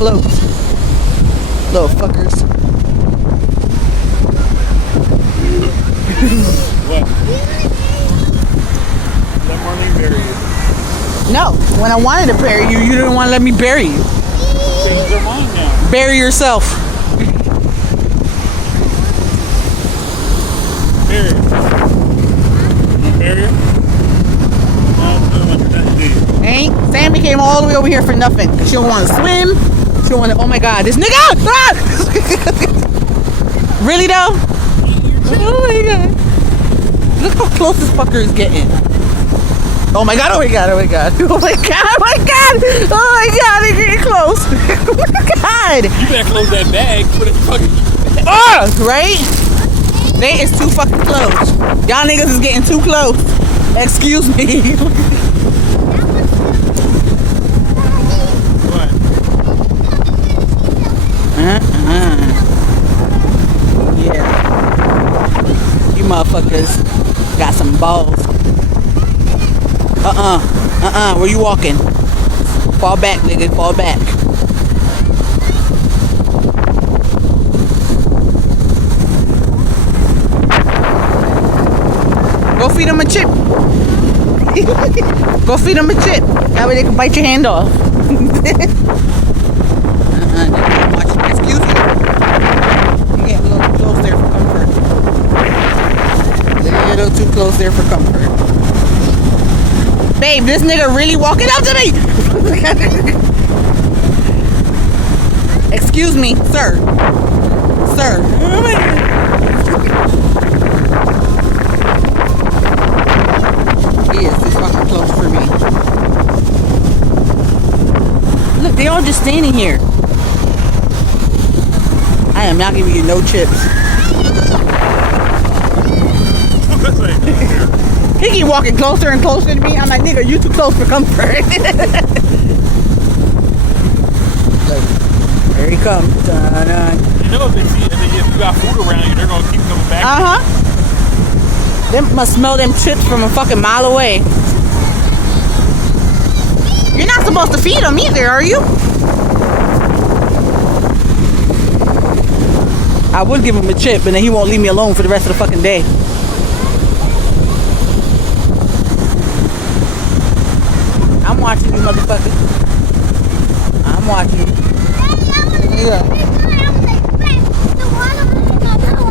close. Little fuckers. What? Let Marlene bury you. No, when I wanted to bury you, you didn't want to let me bury you. Change your mind now. Bury yourself. Bury her. You bury her? Ain't Sammy came all the way over here for nothing. She don't want to swim. She don't want to. Oh my God, this nigga! Ah! Really though? Oh my God! Look how close this fucker is getting. Oh my God! Oh my God! Oh my God! Oh my God! Oh my God! Oh my God! They're getting close. Oh my God! You better close that bag. What the fuck? Oh, right? They is too fucking close. Y'all niggas is getting too close. Excuse me. What? Yeah. You motherfuckers got some balls. Where you walking? Fall back, nigga. Fall back. Go feed them a chip. Go feed them a chip. That way they can bite your hand off. Excuse me. You get a little close there for comfort. A little too close there for comfort. Babe, this nigga really walking up to me. Excuse me, sir. Sir. He is too fucking close for me. Look, they all just standing here. I am not giving you no chips. He keep walking closer and closer to me. I'm like, nigga, you too close for comfort. Look, here he comes. Dun-dun. You know if you got food around you, they're gonna keep coming back. They must smell them chips from a fucking mile away. You're not supposed to feed them either, are you? I would give him a chip, but then he won't leave me alone for the rest of the fucking day. I'm watching you, motherfucker. I'm watching you. Yeah.